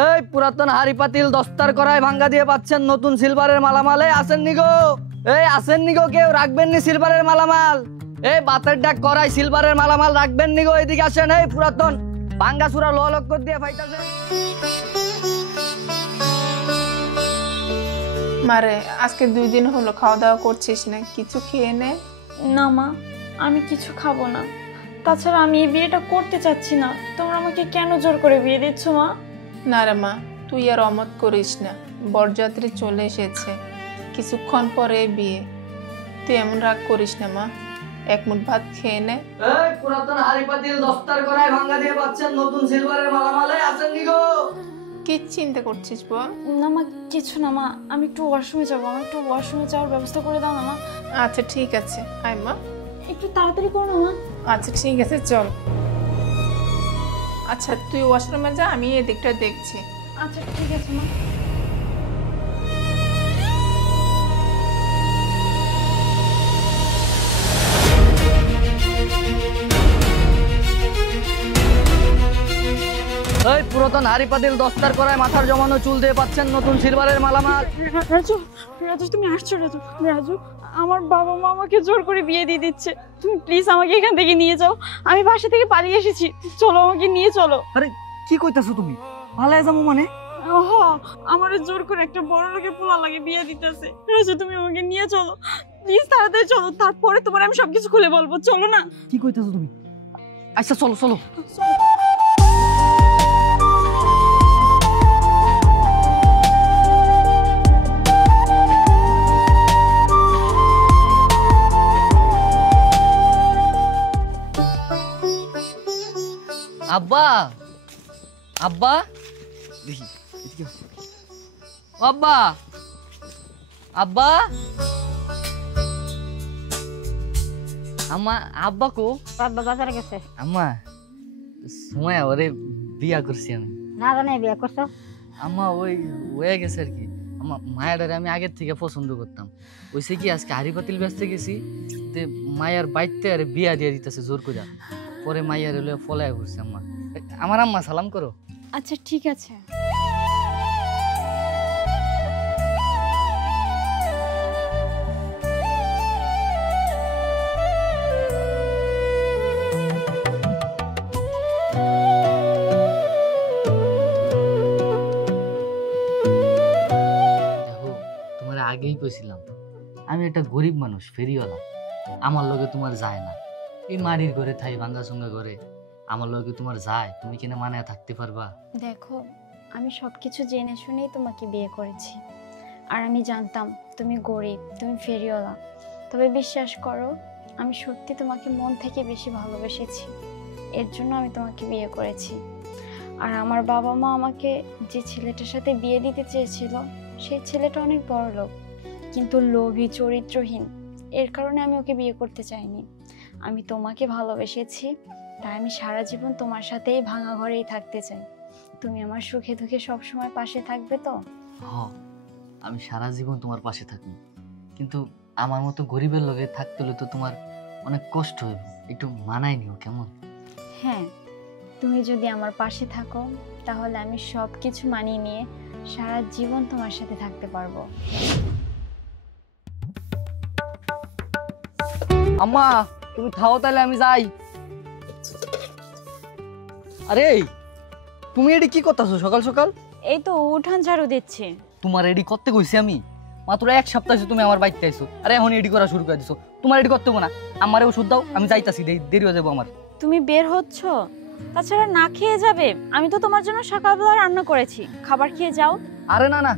এই পুরাতন হাড়ি পাতিল দস্তার করায় ভাঙ্গা দিয়ে পাচ্ছেন নতুন সিলভারের মালামাল। আসেন নিগো, এই আসেন নিগো, কেউ রাখবেন নি সিলভারের মালামাল? এই বাতের ডাক করাই সিলভারের মালামাল রাখবেন নিগো, এদিকে আসেন। এই পুরাতন ভাঙ্গা চূড়া লক্কর দিয়ে ফাইতাছে। মারে আজকে 2 দিন হলো খাওয়া দাওয়া করছিস না, কিছু খেয়ে নে। না মা, আমি কিছু খাবো না। তাছাড়া আমি এই বিয়েটা করতে চাচ্ছি না। তোমরা আমাকে কেন জোর করে বিয়ে দিচ্ছ মা? না রে মা, তুই আর অমত করিস না, বরযাত্রী চলে এসেছে, কিছুক্ষণ পরে বিয়ে। তুই এমন রাগ করিস না মা, এক মুঠ ভাত খেয়ে নে। এই পুরাতন হাড়ি পাতিল দস্তার করায় ভাঙ্গা দিয়ে পাচ্ছেন নতুন সিলভারের মালামাল। আসেন নিগো। কি চিন্তা করছিস বল? না মা, কিছু না মা, আমি একটু ওয়াশরুমে যাবো। আমার একটু ওয়াশরুমে যাওয়ার ব্যবস্থা করে দাও না মা। আচ্ছা ঠিক আছে, আয় মা। একটু তাড়াতাড়ি করো না মা। আচ্ছা ঠিক আছে, চল। আচ্ছা তুই ওয়াশরুমে যা, আমি এদিকটা দেখছি। আচ্ছা ঠিক আছে মা। এই পুরাতন হাড়ি পাতিল দস্তার করায় মাথার জমানো চুল দিয়ে পাচ্ছেন নতুন সিলভারের মালামাল। রাজু, রাজু তুমি আসছো? রাজু, রাজু, আমার বাবা মা আমাকে জোর করে বিয়ে দিয়ে দিচ্ছে। তুমি প্লিজ আমাকে এখান থেকে নিয়ে যাও। আমি বাসা থেকে পালিয়ে এসেছি, চলো আমাকে নিয়ে চলো। আরে কি কইতাছো তুমি? পালায় যাবো মানে? ওহো, আমার জোর করে একটা বড় লোকের পোলা লাগে বিয়ে দিতেছে। রাজু তুমি আমাকে নিয়ে চলো প্লিজ, তাড়াতাড়ি চলো, তারপরে তোমার আমি সবকিছু খুলে বলবো। চলো না। কি কইতাছো তুমি? আচ্ছা চলো চলো। আব্বা, আব্বা, দেখি আব্বা, আব্বা, আম্মা, আব্বা কো? বাবা বাজারে গেছে। আম্মা সময় ওরে বিয়া করছি আমি। না জানে বিয়ে করছো? আম্মা ওই হয়ে গেছে আর কি। আমার মায়াডারে আমি আগের থেকে পছন্দ করতাম। ওইসে কি আজকে হাড়ি পাতিল বেচতে গেছি, মায়ার বাইতে আরে বিয়া দিয়ে দিতেছে জোর করে। পরে মাইয়ার হলে ফলায় ঘুরছে আম্মা। আমার আম্মা সালাম করো। আচ্ছা ঠিক আছে। দেখো তোমার আগেই কইছিলাম আমি একটা গরিব মানুষ, ফেরিওয়ালা। আমার লগে তোমার যায় না। এই মাটির ঘরে থাই, ভাঙ্গা চুঙ্গা ঘরে আমার লগে তোমার যায়? তুমি কিনা মানায় থাকতে পারবা? দেখো, আমি সবকিছু জেনে শুনেই তোমাকে বিয়ে করেছি। আর আমি জানতাম তুমি গরিব, তুমি ফেরিওয়ালা। তবে বিশ্বাস করো, আমি সত্যি তোমাকে মন থেকে বেশি ভালোবেসেছি। এর জন্য আমি তোমাকে বিয়ে করেছি। আর আমার বাবা মা আমাকে যে ছেলেটার সাথে বিয়ে দিতে চেয়েছিল, সেই ছেলেটা অনেক বড় লোক, কিন্তু লোভী, চরিত্রহীন। এর কারণে আমি ওকে বিয়ে করতে চাইনি। আমি তোমাকে ভালোবেসেছি, তাই আমি সারা জীবন তোমার সাথেই ভাঙা ঘরেই থাকতে চাই। তুমি আমার সুখে দুঃখে সবসময় পাশে থাকবে তো? হ্যাঁ, আমি সারা জীবন তোমার পাশে থাকবো, কিন্তু আমার মতো গরিবের লগে থাকতে হলে তো তোমার অনেক কষ্ট হইব। একটু মানায় নিও কেমন? হ্যাঁ, তুমি যদি আমার পাশে থাকো তাহলে আমি সব কিছু মানিয়ে নিয়ে সারা জীবন তোমার সাথে থাকতে পারবো। আম্মা তুমি থাও তাহলে আমি যাই। আরে তুমি এডি কি করতেছো সকাল সকাল? এই তো উঠান ঝাড়ু দিচ্ছি। তোমার এডি করতে কইছি আমি? মাত্র 1 সপ্তাহ তুমি আমার বাড়িতে আইছো, আরে এখন এডি করা শুরু করে দিছো। তোমার এডি করতে হবে না, আমারে ওষুধ দাও, আমি যাইতাছি, দেরি হয়ে যাবো আমার। তুমি বের হচ্ছ? তাছাড়া না খেয়ে যাবে? আমি তো তোমার জন্য সকালবেলা রান্না করেছি, খাবার খেয়ে যাও। আরে না না,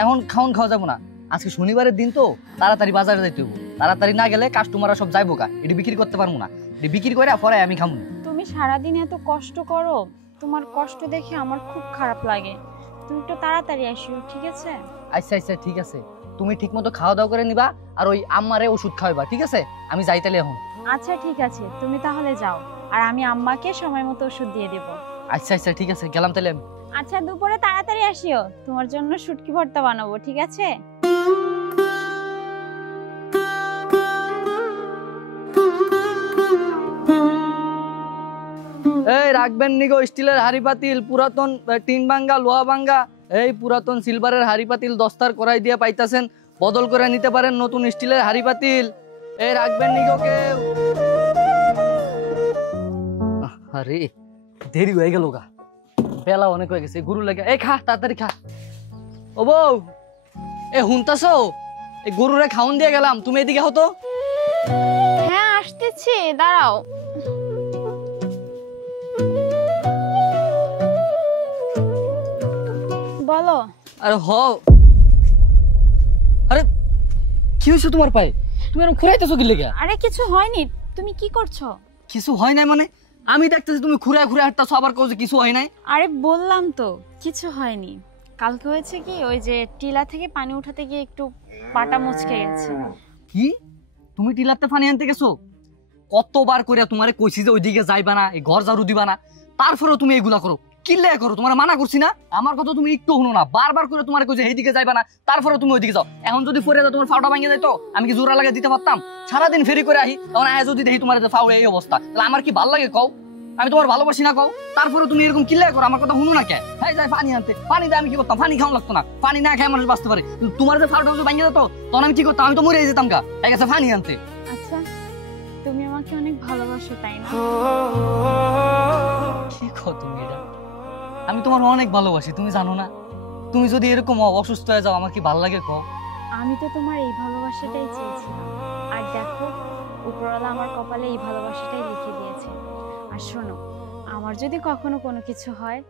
এখন খাওয়া যাবো না। আজকে শনিবারের দিন তো, তাড়াতাড়ি বাজারে যাইতে হইব। তাড়াতাড়ি না গেলে কাস্টমাররা সব যাইবো কা, এটি বিক্রি করতে পারবো না। এটি বিক্রি করে পরে আমি খাবো। তুমি সারাদিন এত কষ্ট করো, তোমার কষ্ট দেখে আমার খুব খারাপ লাগে। তুমি একটু তাড়াতাড়ি আসো, ঠিক আছে? আচ্ছা আচ্ছা ঠিক আছে, তুমি ঠিক মতো খাওয়া দাওয়া করে নিবা, আর ওই আম্মারে ওষুধ খাওয়াইবা, ঠিক আছে? আমি যাই তাহলে এখন। আচ্ছা ঠিক আছে, তুমি তাহলে যাও, আর আমি আম্মাকে সময় মতো ওষুধ দিয়ে দেব। আচ্ছা আচ্ছা ঠিক আছে, গেলাম তাহলে আমি। আচ্ছা দুপুরে তাড়াতাড়ি আসিও, তোমার জন্য শুটকি ভর্তা বানাবো, ঠিক আছে? এই রাখবেন নিগো স্টিলের হাড়ি পাতিল, পুরাতন টিন ভাঙ্গা, লোহা ভাঙ্গা, এই পুরাতন সিলভারের হাড়ি পাতিল দস্তার করাই দিয়ে পাইতাছেন, বদল করে নিতে পারেন নতুন স্টিলের হাড়ি পাতিল। এই রাখবেন নিগো কেউ। আরে দেরি হয়ে গেল গা, বেলা অনেক হয়ে গেছে, গরু লাগে। এই খা তাড়াতাড়ি খা। ও বউ, এ হুনতাছো? এই গরুরে খাওন দিয়ে গেলাম, তুমি এদিকে হতো। হ্যাঁ আসতেছি, দাঁড়াও। বলো। আরে হ, আরে কি হয়েছে তোমার পায়ে? তুমি এরকম খুঁড়াইতেছো কি লেগে? আরে কিছু হয়নি, তুমি কি করছো? কিছু হয় নাই মানে? আমি দেখতেছি তুমি খুঁড়ায় খুঁড়ে হাঁটতেছো, আবার কও যে কিছু হয় নাই। আরে বললাম তো কিছু হয়নি। কালকে হয়েছে কি, ওই যে টিলা থেকে পানি উঠাতে গিয়ে একটু পাটা মুচকে গেছে। কি তুমি টিলাতে পানি আনতে গেছো? কতবার করে তোমারে কইছি যে ওইদিকে যাইবা না, এই ঘর ঝাড়ু দিবা না, তারপরেও তুমি এগুলা করো। কিল্লে করো, তোমার মানা করছি না? আমার কথা তুমি একটু শুনো না, বারবার করে তোমার কইছে এইদিকে যাইবা না, তারপরেও তুমি ওইদিকে যাও। এখন যদি পরে যাও তোমার ফাউটা ভাঙিয়ে যাইতো, আমি কি জোড়া লাগিয়ে দিতে পারতাম? সারাদিন ফেরি করে আহি, তখন আয় যদি দেখি তোমার ফাউড়ে এই অবস্থা, তাহলে আমার কি ভাল লাগে কও? আমি তোমার ভালোবাসি না কও? তারপরে তুমি এরকম কিল্লে করো, আমার কথা শুনো না কে? এই যাই পানি আনতে, পানি দিয়ে আমি কি করতাম? পানি খাওয়া লাগতো না, পানি না খেয়ে মানুষ বাঁচতে পারে। তোমার যে ফাউটা ভাঙিয়ে যেত, তখন আমি কি করতাম? আমি তো মরে যেতাম গা। ঠিক আছে, পানি আনতে। আচ্ছা, তুমি আমাকে অনেক ভালোবাসো তাই না? কি কও তুমি এটা? আমি তোমার অনেক ভালোবাসি, তুমি জানো না? তুমি যদি এরকম অসুস্থ হয়ে যাও, আমার কি ভালো লাগে কও? আমি তো তোমার এই ভালোবাসাটাই চেয়েছিলাম, আর দেখো উপরওয়ালা আমার কপালে এই ভালোবাসাটাই লিখে দিয়েছে। আর শোনো, আমার যদি কখনো কোনো কিছু হয়,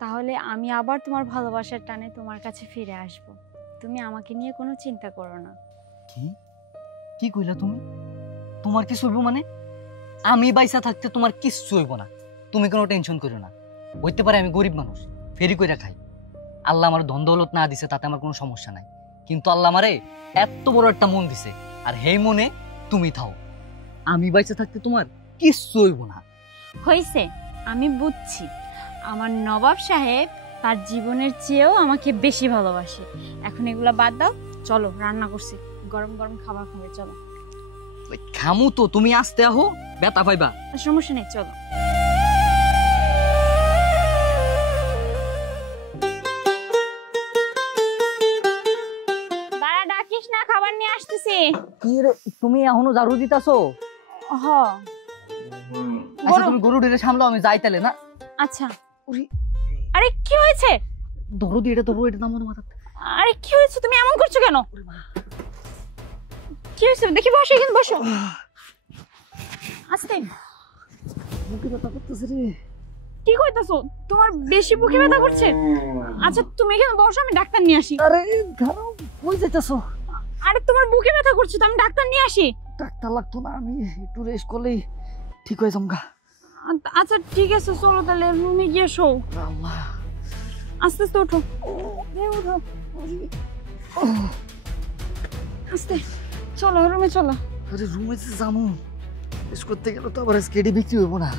তাহলে আমি আবার তোমার ভালোবাসার টানে তোমার কাছে ফিরে আসব। তুমি আমাকে নিয়ে কোনো চিন্তা করো না। কি কি কইলা তুমি? তোমার কিছু হইব মানে? আমি বাইসা থাকতে তোমার কিচ্ছু হইব না, তুমি কোনো টেনশন করো না। হইতে পারে আমি গরিব মানুষ, ফেরি কইরা খাই, আল্লাহ আমার ধন দৌলত না দিছে তাতে আমার কোনো সমস্যা নাই, কিন্তু আল্লাহ আমারে এত বড় একটা মন দিছে, আর সেই মনে তুমি থাও। আমি বাইসা থাকতে তোমার কিচ্ছু হইব না। হইছে, আমি বুঝছি আমার নবাব সাহেব তার জীবনের চেয়েও আমাকে বেশি ভালোবাসে। এখন এগুলা বাদ দাও, চলো রান্না করছি, গরম গরম খাবার খাবে, চলো। ওই খামু তো, তুমি আসতে আহো, ব্যথা পাইবা। সমস্যা নেই, চলো। দাঁড়া, ডাকিস না, খাবার নিয়ে আসতেছি। কি রে, তুমি এখনো ঝাড়ু দিতাছো? হ। আচ্ছা তুমি গরু ডিরে সামলাও, আমি যাই তাহলে না। আচ্ছা। আরে কি হয়েছে? ধরো দি, এটা ধরো, এটা নামো মাথা। আরে কি হয়েছে, তুমি এমন করছো কেন? কি হয়েছে দেখি, বসো এখানে, বসো। আস্তে। বুকে ব্যথা করতেছে রে। কি কইতাছো? তোমার বেশি বুকে ব্যথা করছে? আচ্ছা তুমি এখানে বসো, আমি ডাক্তার নিয়ে আসি। আরে ধরো, কই যাইতাছো? আরে তোমার বুকে ব্যথা করছে তো আমি ডাক্তার নিয়ে আসি। ডাক্তার লাগতো না, আমি একটু রেস্ট করলেই ঠিক হয়ে যামগা। আচ্ছা ঠিক আছে, চলো তাহলে রুমে গিয়ে শো। আল্লাহ, আস্তে আস্তে ওঠো, ওঠো, আস্তে, চলো রুমে চলো। আরে রুমে যে যামু, রেস্ট করতে গেলে তো আবার স্কেডি বিক্রি হইব না।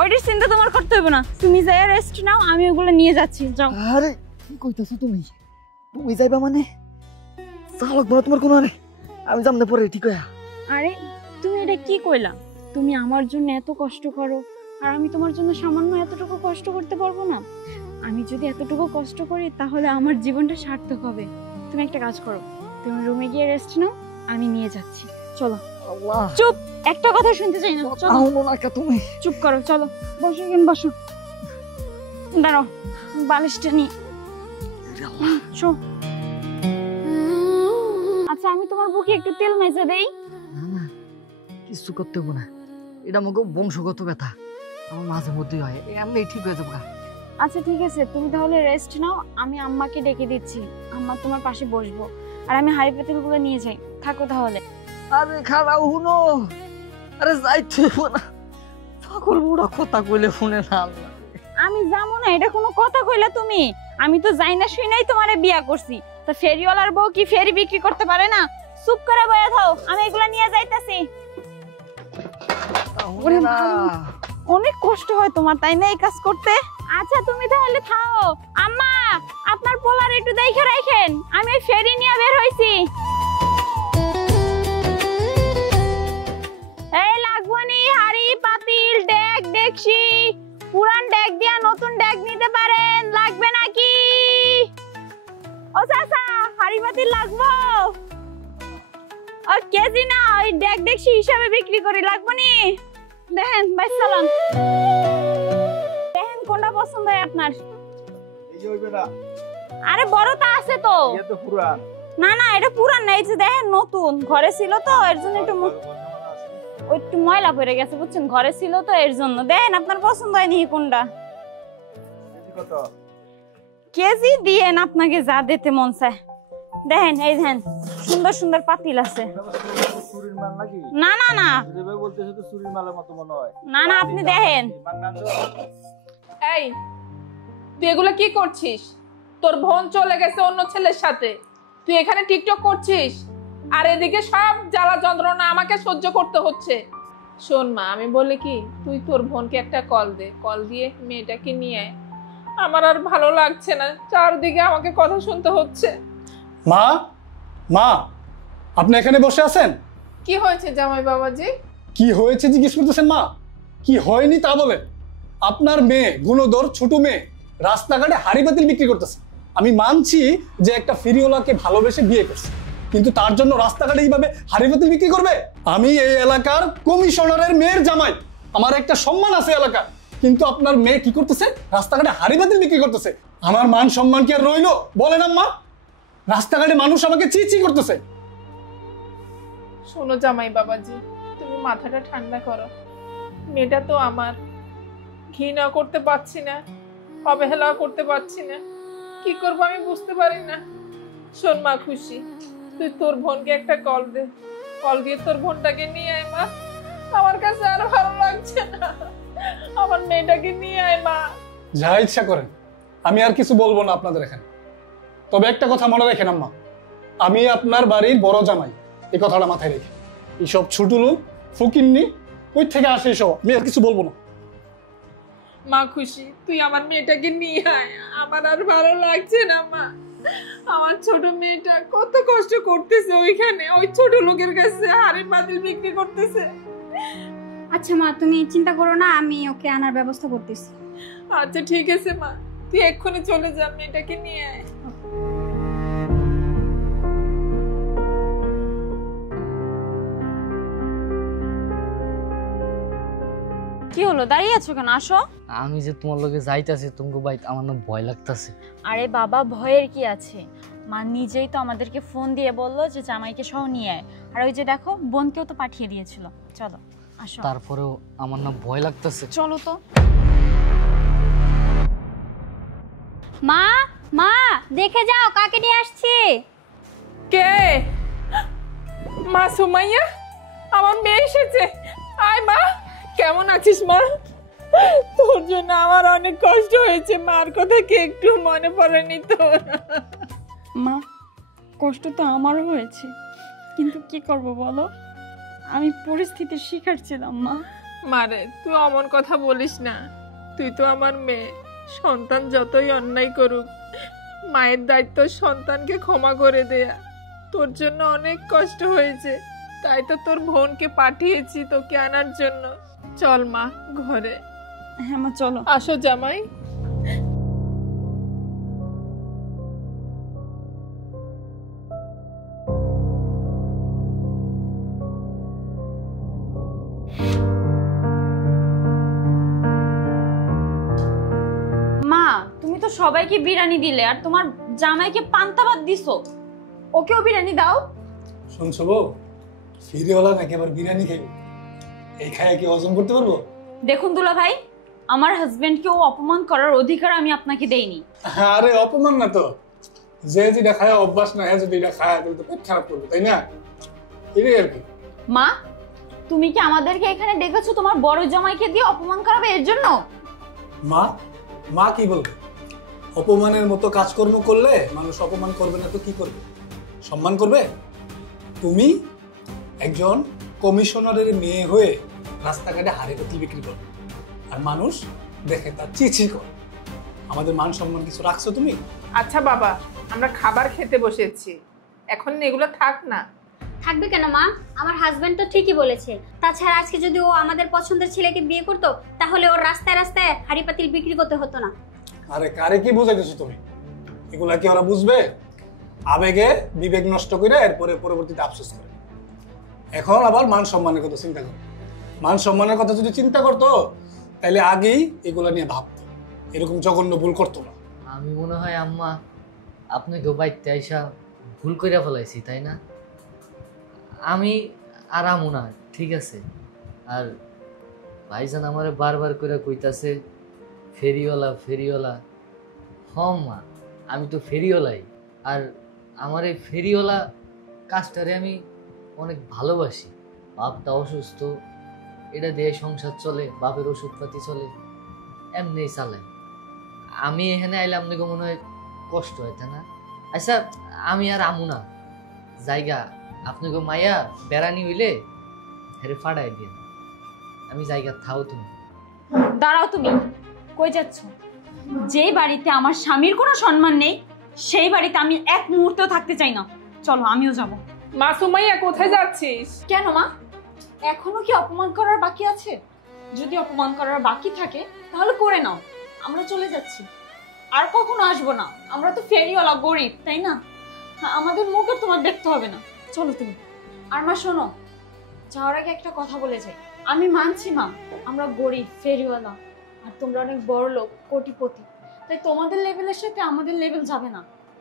ওইটার চিন্তা তোমার করতে হবে না, তুমি যাই রেস্ট নাও, আমি ওগুলো নিয়ে যাচ্ছি, যাও। আরে কি কইতাছো তুমি? তুমি যাইবা মানে? চালক বড় তোমার কোনো আরে, আমি যাম না পরে ঠিক হইয়া। আরে তুমি এটা কি কইলা? তুমি আমার জন্য এত কষ্ট করো, আর আমি তোমার জন্য সামান্য এতটুকু কষ্ট করতে পারবো না? আমি যদি এতটুকু কষ্ট করি তাহলে আমার জীবনটা সার্থক হবে। তুমি একটা কাজ করো, তুমি রুমে গিয়ে রেস্ট নাও, আমি নিয়ে যাচ্ছি, চলো। আল্লাহ, চুপ, একটা কথা শুনতে চাই না, চলো। আউনো না কা তুমি? চুপ করো, চলো বসো, এখানে বসো। দাঁড়াও, বালিশটা নিয়ে শো। আচ্ছা আমি তোমার বুকে একটু তেল মেজে দেই। না না, কিছু করতে হবো না, এটা আমাকে বংশগত ব্যথা, আমার মাঝে মধ্যেই হয়, এমনি ঠিক হয়ে যাবো। আচ্ছা ঠিক আছে, তুমি তাহলে রেস্ট নাও, আমি আম্মাকে ডেকে দিচ্ছি, আম্মা তোমার পাশে বসবো, আর আমি হাড়ি পাতিলগুলো নিয়ে যাই, থাকো তাহলে। আরে খারাপ হুনো, আরে যাইতে হবো না, পাগল বুড়া কথা কইলে শুনে না। আল্লাহ, আমি যাবো না, এটা কোনো কথা কইলা তুমি? আমি তো যাই না শুই নাই তোমারে বিয়া করছি, তা ফেরিওয়ালার বউ কি ফেরি বিক্রি করতে পারে না? চুপ করে বয়া থাও, আমি এগুলা নিয়ে যাইতাছি। ওরে না, অনেক কষ্ট হয় তোমার তাই না এই কাজ করতে? আচ্ছা তুমি তাহলে থাও, আম্মা আপনার পোলার একটু দেখে রাখেন, আমি ওই ফেরি নিয়ে বের হইছি। এই লাগবনি হাড়ি পাতিল ডেক ডেকশি কেজি না, ওই ডেকডেকশি হিসাবে বিক্রি করি, লাগবে নি? দেখেন ভাই, চালান, দেখেন কোনটা পছন্দ হয় আপনার। এই যে ওইটা আরে বড়টা আছে তো। এটা তো পুরান। না না, এটা পুরান না, এই যে দেখেন নতুন, ঘরে ছিল তো এর জন্য একটু ওই একটু ময়লা পড়ে গেছে বুঝছেন, ঘরে ছিল তো এর জন্য। দেখেন আপনার পছন্দ হয়নি কোনটা। কেজি কত? কেজি দিয়েন, আপনাকে যা দিতে মন চায়। দেখেন এই দেখেন, সুন্দর সুন্দর পাতিল আছে। চুরির মাল নাকি? না না না যেভাবে বলতেছে তো চুরির মালের মতো মনে হয়। না না, আপনি দেখেন। এই তুই এগুলো কি করছিস? তোর বোন চলে গেছে অন্য ছেলের সাথে, তুই এখানে টিকটক করছিস, আর এদিকে সব জ্বালা যন্ত্রণা আমাকে সহ্য করতে হচ্ছে। শোন মা, আমি বলি কি, তুই তোর বোনকে একটা কল দে, কল দিয়ে মেয়েটাকে নিয়ে আয়। আমার আর ভালো লাগছে না, চারদিকে আমাকে কথা শুনতে হচ্ছে। মা, মা, আপনি এখানে বসে আছেন? কি হয়েছে জামাই বাবাজি? কি হয়েছে জিজ্ঞেস করতেছেন মা? কি হয়নি তা বলে। আপনার মেয়ে গুণধর ছোট মেয়ে রাস্তাঘাটে হাড়ি পাতিল বিক্রি করতেছে। আমি মানছি যে একটা ফেরিওয়ালাকে ভালোবেসে বিয়ে করছে, কিন্তু তার জন্য রাস্তাঘাটে এইভাবে হাড়ি পাতিল বিক্রি করবে? আমি এই এলাকার কমিশনারের মেয়ের জামাই, আমার একটা সম্মান আছে এলাকার, কিন্তু আপনার মেয়ে কি করতেছে? রাস্তাঘাটে হাড়ি পাতিল বিক্রি করতেছে। আমার মান সম্মান কি আর রইলো? বলেন আম্মা, রাস্তাঘাটে মানুষ আমাকে চি চি করতেছে। শোনো জামাই বাবাজি, তুমি মাথাটা ঠান্ডা করো। মেয়েটা তো আমার, ঘৃণা করতে পারছি না, অবহেলা করতে পারছি না, কি করবো আমি বুঝতে পারি না। শোন মা খুশি, তুই তোর বোনকে একটা কল দে, কল দিয়ে তোর বোনটাকে নিয়ে আয় মা। আমার কাছে আর ভালো লাগছে না, আমার মেয়েটাকে নিয়ে আয় মা। যা ইচ্ছা করেন, আমি আর কিছু বলবো না আপনাদের এখানে। তবে একটা কথা মনে রাখেন আম্মা, আমি আপনার বাড়ির বড় জামাই, এই কথাটা মাথায় রেখে। এইসব ছোট লোক ফকিন্নি ওই থেকে আসে, এসব আমি আর কিছু বলবো না। মা খুশি, তুই আমার মেয়েটাকে নিয়ে আয়, আমার আর ভালো লাগছে না মা। আমার ছোট মেয়েটা কত কষ্ট করতেছে ওইখানে, ওই ছোট লোকের কাছে হাড়ি পাতিল বিক্রি করতেছে। আচ্ছা মা, তুমি চিন্তা করো না, আমি ওকে আনার ব্যবস্থা করতেছি। আচ্ছা ঠিক আছে মা, তুই এক্ষুনি চলে যা, মেয়েটাকে নিয়ে আয়। কি হলো, দাঁড়িয়ে আছো কেন? আসো। আমি যে তোমার লগে যাইতাছি তোমাকে বাইক, আমার না ভয় লাগতাছে। আরে বাবা, ভয়ের কি আছে? মা নিজেই তো আমাদেরকে ফোন দিয়ে বললো যে জামাইকে সহ নিয়ে আয়, আর ওই যে দেখো বোনকেও তো পাঠিয়ে দিয়েছিল। চলো আসো। তারপরেও আমার না ভয় লাগতাছে। চলো তো। মা, মা দেখে যাও কাকে নিয়ে আসছি। কে? মা সুমাইয়া, আমার মেয়ে এসেছে। আয় মা, কেমন আছিস মা? তোর জন্য আমার অনেক কষ্ট হয়েছে, মার কথা কি একটু মনে পড়েনি তোর? মা, কষ্ট তো আমারও হয়েছে, কিন্তু কি করব বলো, আমি পরিস্থিতির শিকার ছিলাম। মা মারে, তুই অমন কথা বলিস না, তুই তো আমার মেয়ে। সন্তান যতই অন্যায় করুক, মায়ের দায়িত্ব সন্তানকে ক্ষমা করে দেয়া। তোর জন্য অনেক কষ্ট হয়েছে, তাই তো তোর বোনকে পাঠিয়েছি তোকে আনার জন্য। চল মা ঘরে। হ্যাঁ মা চলো। আসো জামাই। মা, তুমি তো সবাইকে বিরিয়ানি দিলে, আর তোমার জামাইকে পান্তা ভাত দিছো, ওকেও বিরিয়ানি দাও। শুনছো বউ, ফিরিওয়ালা নাকি আবার বিরিয়ানি খাইব? এই খায়া কি হজম করতে পারবো? দেখুন দুলা ভাই, আমার হাজবেন্ডকে ও অপমান করার অধিকার আমি আপনাকে দেইনি। আরে অপমান না তো, যে যেটা খায় অভ্যাস না, হ্যাঁ যদি এটা খায় তাহলে তো পেট খারাপ করবে, তাই না? এটাই আর কি। মা, তুমি কি আমাদেরকে এখানে ডেকেছো তোমার বড় জামাইকে দিয়ে অপমান করাবে এর জন্য? মা, মা কি বলবে? অপমানের মতো কাজকর্ম করলে মানুষ অপমান করবে না তো কি করবে? সম্মান করবে? তুমি একজন কমিশনারের মেয়ে হয়ে রাস্তাঘাটে হাড়ি পাতিল বিক্রি করো, আর মানুষ দেখে তার চিচি করে। আমাদের মান সম্মান কিছু রাখছো তুমি? আচ্ছা বাবা, আমরা খাবার খেতে বসেছি, এখন এগুলো থাক না। থাকবে কেন মা, আমার হাজবেন্ড তো ঠিকই বলেছে। তাছাড়া আজকে যদি ও আমাদের পছন্দের ছেলেকে বিয়ে করতো, তাহলে ওর রাস্তায় রাস্তায় হাড়ি পাতিল বিক্রি করতে হতো না। আরে কারে কি বোঝাইতেছো তুমি? এগুলা কি ওরা বুঝবে? আবেগে বিবেক নষ্ট করে এরপরে পরবর্তীতে আফসোস করে। এখন আবার মান সম্মানের কথা চিন্তা করো। মান সম্মানের কথা যদি চিন্তা করতো তাহলে আগেই এগুলা নিয়ে ভাবতো, এরকম জঘন্য ভুল করতো না। আমি মনে হয় আম্মা আপনাকে বাইতে আইসা ভুল কইরা ফেলাইছি, তাই না? আমি আর আমু না, ঠিক আছে। আর ভাইজান আমারে বারবার করে কইতাছে ফেরিওয়ালা ফেরিওয়ালা। মা, আমি তো ফেরিওয়ালাই। আর আমার এই ফেরিওয়ালা কাজটারে আমি অনেক ভালোবাসি। বাপটা অসুস্থ, এটা দিয়ে সংসার চলে, বাপের ওষুধপাতি চলে, এমনিই চালায়। আমি এখানে আইলে আপনাকে মনে হয় কষ্ট হয়, তাই না? আচ্ছা, আমি আর আমু না, জায়গা আপনাকে মাইয়া বেড়ানি হইলে হেরে ফাড়াই দিয়ে আমি জায়গা থাও। তুমি দাঁড়াও, তুমি কই যাচ্ছ? যে বাড়িতে আমার স্বামীর কোনো সম্মান নেই সেই বাড়িতে আমি এক মুহূর্তেও থাকতে চাই না। চলো, আমিও যাব। মা সুমাইয়া, কোথায় যাচ্ছিস? কেন মা, এখনো কি অপমান করার বাকি আছে? যদি অপমান করার বাকি থাকে তাহলে করে নাও, আমরা চলে যাচ্ছি। আর কখনো আসবো না, আমরা তো ফেরিওয়ালা, গরিব, তাই না? আমাদের মুখ আর তোমার দেখতে হবে না। চলো তুমি। আর মা শোনো, যাওয়ার আগে একটা কথা বলে যাই। আমি মানছি মা, আমরা গরিব ফেরিওয়ালা, আর তোমরা অনেক বড় লোক, কোটিপতি, তাই তোমাদের লেভেলের সাথে আমাদের লেভেল যাবে না।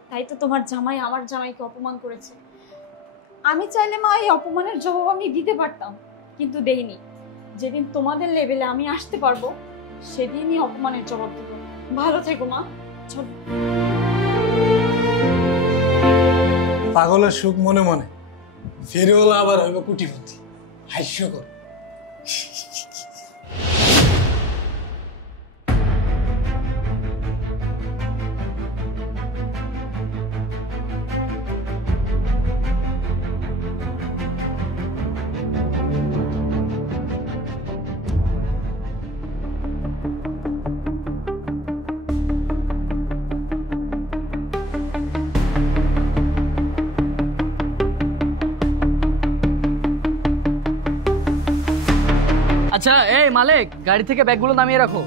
তাই তো তোমার জামাই আমার জামাইকে অপমান করেছে। আমি চাইলে মা এই অপমানের জবাব আমি দিতে পারতাম, কিন্তু দেইনি। যেদিন তোমাদের লেভেলে আমি আসতে পারবো সেদিনই অপমানের জবাব দেব। ভালো থেকো মা। চল। পাগলের সুখ মনে মনে, ফেরিওয়ালা আবার হইব কোটিপতি। হাস্যকর। আচ্ছা এই মালিক, গাড়ি থেকে ব্যাগগুলো নামিয়ে রাখো।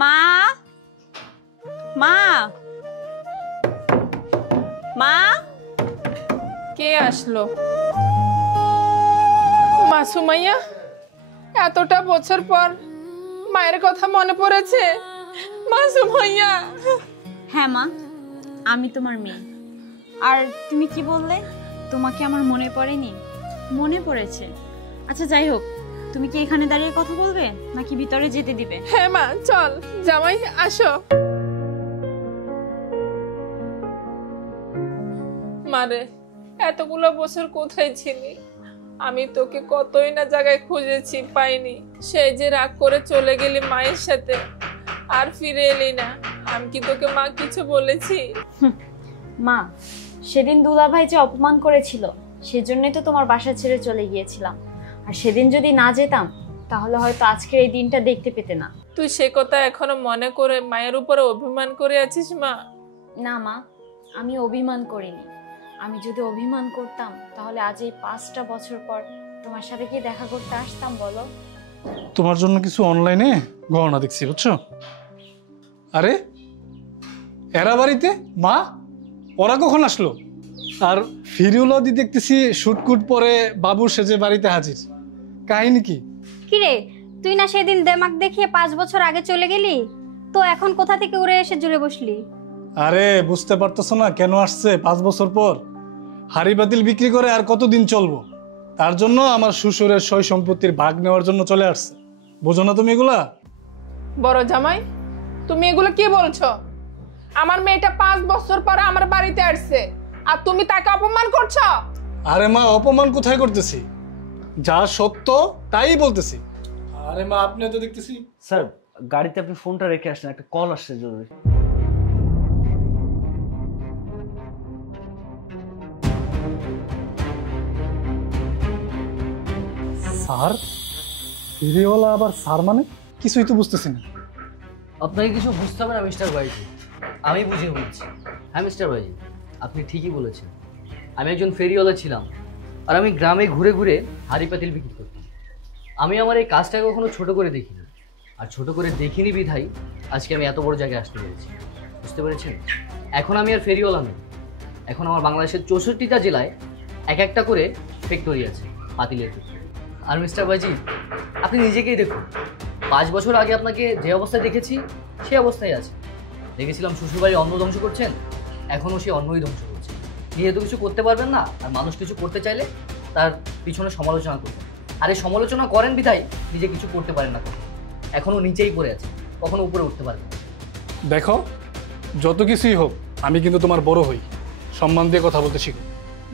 মা, মা, মা। কে আসলো? মা সুমাইয়া, এতটা বছর পর মায়ের কথা মনে পড়েছে? মা সুমাইয়া। হ্যাঁ মা, আমি তোমার মেয়ে। আর তুমি কি বললে, তোমাকে আমার মনে পড়েনি? মনে পড়েছে। আচ্ছা যাই হোক, তুমি কি এখানে দাঁড়িয়ে কথা বলবে নাকি ভিতরে যেতে দিবে? হ্যাঁ মা, চল। জামাই আসো। মারে, এতগুলো বছর কোথায় ছিলি? আমি তোকে কতই না জায়গায় খুঁজেছি, পাইনি। সেই যে রাগ করে চলে গেলি মায়ের সাথে, আর ফিরে এলি না। আমি কি তোকে মা কিছু বলেছি? মা, সেদিন দুলাভাই যে অপমান করেছিল সেজন্যই তো তোমার বাসা ছেড়ে চলে গিয়েছিলাম। আর সেদিন যদি না যেতাম তাহলে হয়তো আজকের এই দিনটা দেখতে পেতে না। তুই সে কথা এখনো মনে করে মায়ের উপরে অভিমান করে আছিস মা? না মা, আমি অভিমান করিনি। আমি যদি অভিমান করতাম তাহলে আজ এই 5টা বছর পর তোমার সাথে কি দেখা করতে আসতাম বলো? তোমার জন্য কিছু অনলাইনে গহনা দেখছি, বুঝছো? আরে এরা বাড়িতে? মা, ওরা কখন আসলো? আর ফিরিওলা দি দেখতেছি শুটকুট পরে বাবুর সেজে বাড়িতে হাজির। কাহিনী কি? কিরে, তুই না সেদিন দেমাক দেখিয়ে 5 বছর আগে চলে গেলি, তো এখন কোথা থেকে উড়ে এসে জুড়ে বসলি? আরে বুঝতে পারতেছো না কেন আসছে? 5 বছর পর হাড়ি বাতিল বিক্রি করে আর কতদিন চলবো, তার জন্য আমার শ্বশুরের সয় সম্পত্তির ভাগ নেওয়ার জন্য চলে আসছে। বোঝো না তুমি এগুলা? বড় জামাই, তুমি এগুলো কি বলছো? আমার মেয়েটা 5 বছর পরে আমার বাড়িতে আসছে, আর তুমি তাকে অপমান করছো? আরে মা, অপমান কোথায় করতেছি? যা সত্য তাই বলতেছি। আরে মা, আপনি তো দেখতেছি। স্যার, গাড়িতে আপনি ফোনটা রেখে আসেন, একটা কল আসছে জরুরি। স্যার? ফিরিওয়ালা আবার স্যার মানে? কিছুই তো বুঝতেছি না। আপনাকে কিছু বুঝতে হবে না মিস্টার ভাইজি, আমি বুঝিয়ে বলছি। হ্যাঁ মিস্টার ভাইজি, আপনি ঠিকই বলেছেন। আমি একজন ফেরিওয়ালা ছিলাম, আর আমি গ্রামে ঘুরে ঘুরে হাঁড়ি পাতিল বিক্রি করতাম। আমি আমার এই কাজটাকে কখনো ছোট করে দেখিনি, আর ছোট করে দেখিনি বিধাই আজকে আমি এত বড় জায়গায় আসতে পেরেছি। বুঝতে পেরেছেন? এখন আমি আর ফেরিওয়ালা নই, এখন আমার বাংলাদেশের 64টা জেলায় এক একটা করে ফ্যাক্টরি আছে পাতিলের। আর মিস্টার ভাইজি, আপনি নিজেকেই দেখুন, 5 বছর আগে আপনাকে যে অবস্থায় দেখেছি সেই অবস্থায় আছে। দেখেছিলাম শ্বশুরবাড়ি অন্ন ধ্বংস করছেন, এখনও সে অন্নই ধ্বংস করছে। যেহেতু কিছু করতে পারবেন না, আর মানুষ কিছু করতে চাইলে তার পিছনে সমালোচনা করবেন, আর এই সমালোচনা করেন বিধায় নিজে কিছু করতে পারেন না, এখনও নিচেই পড়ে আছে, কখনো উপরে উঠতে পারবেন না। দেখো, যত কিছুই হোক আমি কিন্তু তোমার বড় হই, সম্মান দিয়ে কথা বলতে শিখো।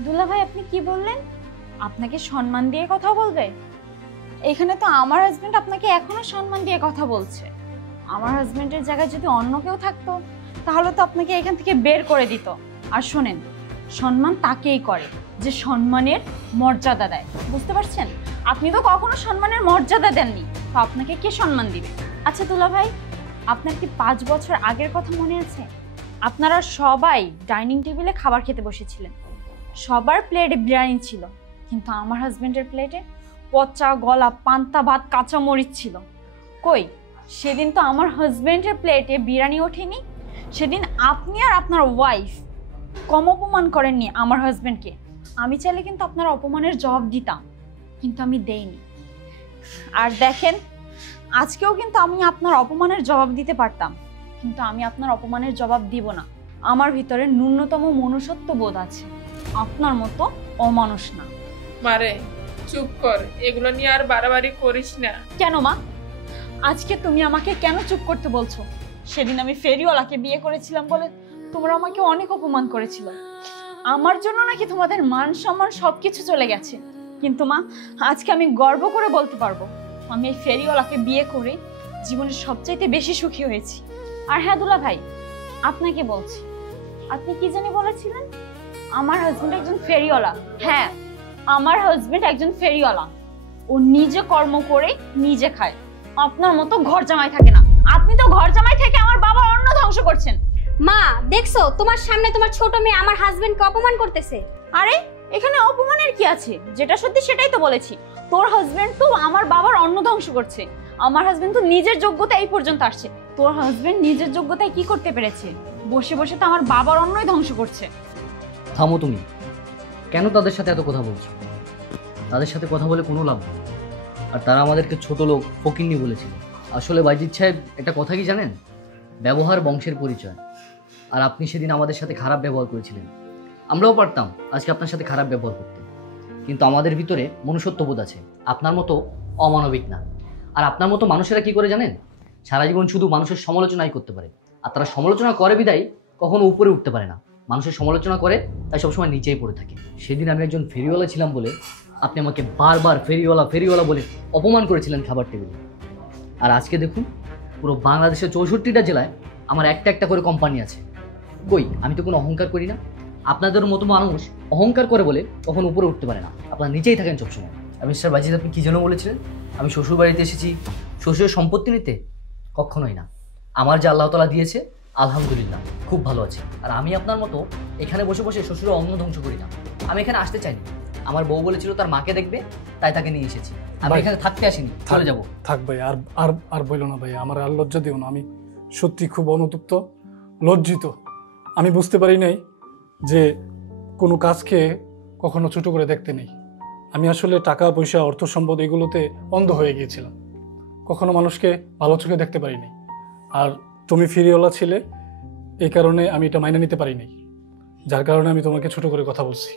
দুলা ভাই আপনি কি বললেন? আপনাকে সম্মান দিয়ে কথা বলবে? এখানে তো আমার হাজবেন্ড আপনাকে এখনো সম্মান দিয়ে কথা বলছে। আমার হাজবেন্ডের জায়গায় যদি অন্য কেউ থাকতো তাহলে তো আপনাকে এখান থেকে বের করে দিত। আর শোনেন, সম্মান তাকেই করে যে সম্মানের মর্যাদা দেয়, বুঝতে পারছেন? আপনি তো কখনো সম্মানের মর্যাদা দেননি, তো আপনাকে কে সম্মান দিবে? আচ্ছা দুলা ভাই, আপনার কি 5 বছর আগের কথা মনে আছে? আপনারা সবাই ডাইনিং টেবিলে খাবার খেতে বসেছিলেন, সবার প্লেটে বিরিয়ানি ছিল, কিন্তু আমার হাজবেন্ডের প্লেটে পচা গলা পান্তা ভাত কাঁচা মরিচ ছিল। কই, সেদিন তো আমার হাজবেন্ডের প্লেটে বিরিয়ানি ওঠেনি। সেদিন আপনি আর আপনার ওয়াইফ কম অপমান করেননি আমার হাজবেন্ডকে। আমি চাইলে কিন্তু আপনার অপমানের জবাব দিতাম, কিন্তু আমি দেইনি। আর দেখেন, আজকেও কিন্তু আমি আপনার অপমানের জবাব দিতে পারতাম, কিন্তু আমি আপনার অপমানের জবাব দিব না। আমার ভিতরে ন্যূনতম মনুষ্যত্ব বোধ আছে, আপনার মতো অমানুষ না। মারে চুপ কর, এগুলো নিয়ে আর বাড়াবাড়ি করিস না। কেন মা, আজকে তুমি আমাকে কেন চুপ করতে বলছো? সেদিন আমি ফেরিওয়ালাকে বিয়ে করেছিলাম বলে তোমরা আমাকে অনেক অপমান করেছিল। আমার জন্য নাকি তোমাদের মান সম্মান সবকিছু চলে গেছে, কিন্তু মা আজকে আমি গর্ব করে বলতে পারবো আমি এই ফেরিওয়ালাকে বিয়ে করে জীবনের সবচাইতে বেশি সুখী হয়েছি। আর হ্যাঁ দুলা ভাই, আপনাকে বলছি, আপনি কি জানি বলেছিলেন আমার হাজবেন্ড একজন ফেরিওয়ালা? হ্যাঁ, আমার হাজবেন্ড একজন ফেরিওয়ালা। ও নিজে কর্ম করে নিজে খায়, আপনার মতো ঘর জামাই থাকে না। আপনি তো ঘর জামাই থেকে আমার বাবার অন্ন ধ্বংস করছেন। মা দেখছো, তোমার সামনে তোমার ছোট মেয়ে আমার হাজবেন্ডকে অপমান করতেছে। আরে এখানে অপমানের কি আছে? যেটা সত্যি সেটাই তো বলেছি। তোর হাজবেন্ড তো আমার বাবার অন্ন ধ্বংস করছে। আমার হাজবেন্ড তো নিজের যোগ্যতায় এই পর্যন্ত আসছে। তোর হাজবেন্ড নিজের যোগ্যতায় কি করতে পেরেছে? বসে বসে তো আমার বাবার অন্নই ধ্বংস করছে। থামো তুমি, কেন তাদের সাথে এত কথা বলছো? তাদের সাথে কথা বলে কোনো লাভ নেই। আর তারা আমাদেরকে ছোট লোক, ফকিন্নি বলেছিল। আসলে বাইজিৎ সাহেব, একটা কথা কি জানেন? ব্যবহার বংশের পরিচয়। আর আপনি সেদিন আমাদের সাথে খারাপ ব্যবহার করেছিলেন। আমরাও পারতাম আজকে আপনার সাথে খারাপ ব্যবহার করতে, কিন্তু আমাদের ভিতরে মনুষ্যত্ববোধ আছে, আপনার মতো অমানবিক না। আর আপনার মতো মানুষেরা কি করে জানেন? সারা জীবন শুধু মানুষের সমালোচনাই করতে পারে, আর তারা সমালোচনা করে বিদায় কখনো উপরে উঠতে পারে না। মানুষের সমালোচনা করে তাই সবসময় নিচেই পড়ে থাকে। সেদিন আমি একজন ফেরিওয়ালা ছিলাম বলে আপনি আমাকে বারবার ফেরিওয়ালা ফেরিওয়ালা বলে অপমান করেছিলেন খাবার টেবিলে। আর আজকে দেখুন, পুরো বাংলাদেশের 64টা জেলায় আমার একটা একটা করে কোম্পানি আছে। কই, আমি তো কোনো অহংকার করি না। আপনাদের মতো মানুষ অহংকার করে বলে কখনো উপরে উঠতে পারে না, আপনারা নিচেই থাকেন সবসময়। আর মিস্টার বাইজিৎ, আপনি কী যেন বলেছিলেন আমি শ্বশুর বাড়িতে এসেছি শ্বশুরের সম্পত্তি নিতে? কখনোই না। আমার যে আল্লাহ তাআলা দিয়েছে, আলহামদুলিল্লাহ খুব ভালো আছি। আর আমি আপনার মতো এখানে বসে বসে শ্বশুরের অন্ন ধ্বংস করি না। আমি এখানে আসতে চাইনি, আমার বউ বলেছিল তার মাকে দেখবে, তাই তাকে নিয়ে এসেছি। আমি এখানে থাকতে আসিনি, চলে যাবো। থাক ভাই, আর আর আর বললো না ভাই, আমার আর লজ্জা দিও না। আমি সত্যি খুব অনুতপ্ত, লজ্জিত। আমি বুঝতে পারি নাই যে কোনো কাজকে কখনো ছোট করে দেখতে নেই। আমি আসলে টাকা পয়সা, অর্থ সম্পদ এগুলোতে অন্ধ হয়ে গিয়েছিলাম, কখনো মানুষকে ভালো চোখে দেখতে পারিনি। আর তুমি ফিরিওয়ালা ছিলে, এই কারণে আমি এটা মাইনে নিতে পারিনি, যার কারণে আমি তোমাকে ছোট করে কথা বলছি।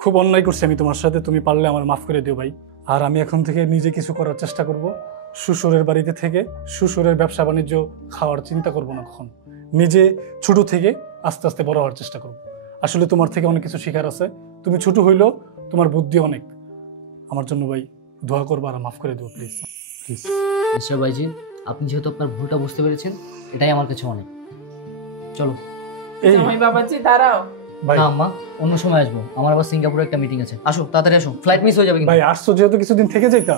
খুব অন্যায় করছি আমি তোমার সাথে, তুমি পারলে আমার মাফ করে দিও ভাই। আর আমি এখন থেকে নিজে কিছু করার চেষ্টা করব। শ্বশুরের বাড়িতে থেকে শ্বশুরের ব্যবসা বাণিজ্য খাওয়ার চিন্তা করব না কখন। নিজে ছোট থেকে আস্তে আস্তে বড় হওয়ার চেষ্টা করব। আসলে তোমার থেকে অনেক কিছু শেখার আছে। তুমি ছোট হইলেও তোমার বুদ্ধি অনেক। আমার জন্য ভাই দোয়া করবো আর মাফ করে দিও প্লিজ প্লিজ। মিস্টার বাইজিৎ, আপনি যেহেতু আপনার ভুলটা বুঝতে পেরেছেন, এটাই আমার কাছে অনেক। চলো। জামাই বাবাজি দাঁড়াও। না আম্মা, অন্য সময় আসবো, আমার আবার সিঙ্গাপুরে একটা মিটিং আছে। আসো তাড়াতাড়ি আসো, ফ্লাইট মিস হয়ে যাবে। ভাই আসছো যেহেতু কিছুদিন থেকে যাইতা।